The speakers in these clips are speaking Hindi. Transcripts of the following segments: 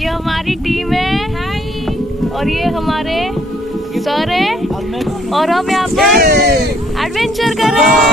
ये हमारी टीम है और ये हमारे सर है और हम यहाँ पर एडवेंचर कर रहे हैं।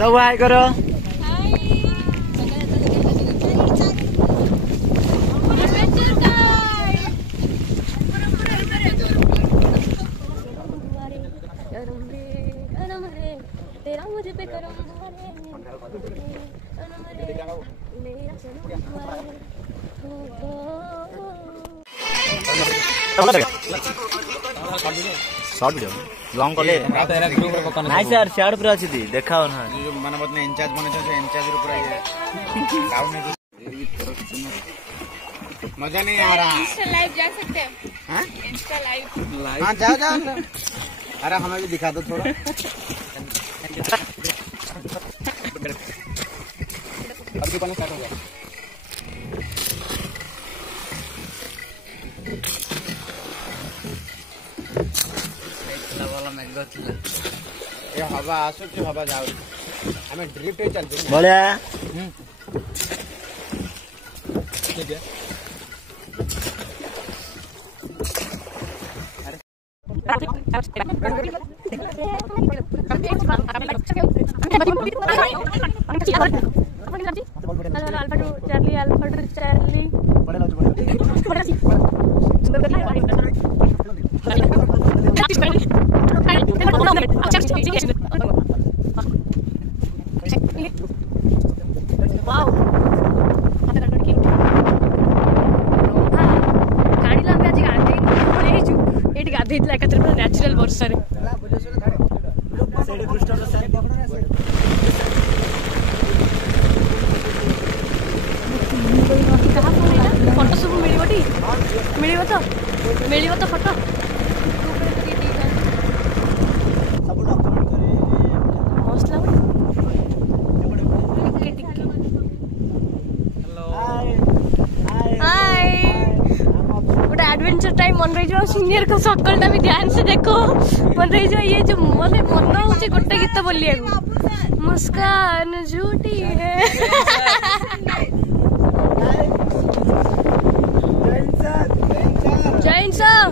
सब आए करो तेरा मुझे पे करम शॉर्ट वीडियो लॉन्ग कले नाइ सर शेयर पूरा अछि दी देखाओ ना जो माने बदने इंचार्ज बने छै इंचार्ज रो पूरा ये डाउन है मजा नहीं आ रहा। इंस्टा लाइव जा सकते हैं? हां इंस्टा लाइव हां जाओ जाओ। अरे हमें भी दिखा दो थोड़ा। अभी पानी स्टार्ट हो गया। ये हवा आसो कि हवा जाओ हमें ड्रिफ्ट ही चलते हैं बोले ठीक है। न्याचुरल वर्षा फोटो सब मिल तो फोटो एडवेंचर टाइम मन रही सीनियर को सकल भी ध्यान से देखो मन रही ये जो मन हो गोटे गीत बोलिए मुस्कान झूठी है। जैन साहब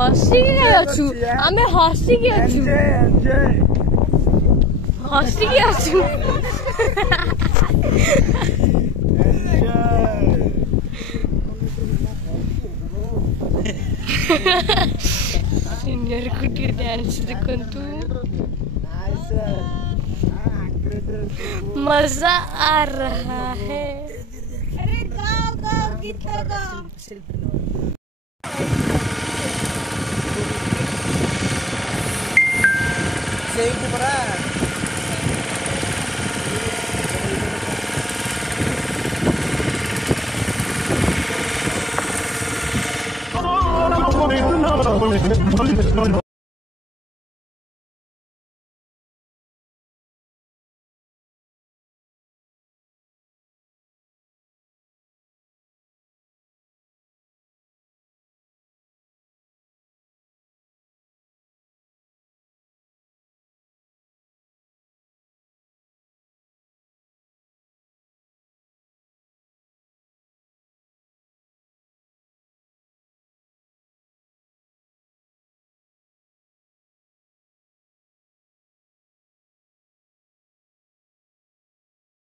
हसिकी अच्छु आमे हसिकी अच्छु हसिकी अच्छु सीनियर को डांस देखंतु मजा आ रहा है। अरे गाओ गाओ गीत गाओ सही ऊपर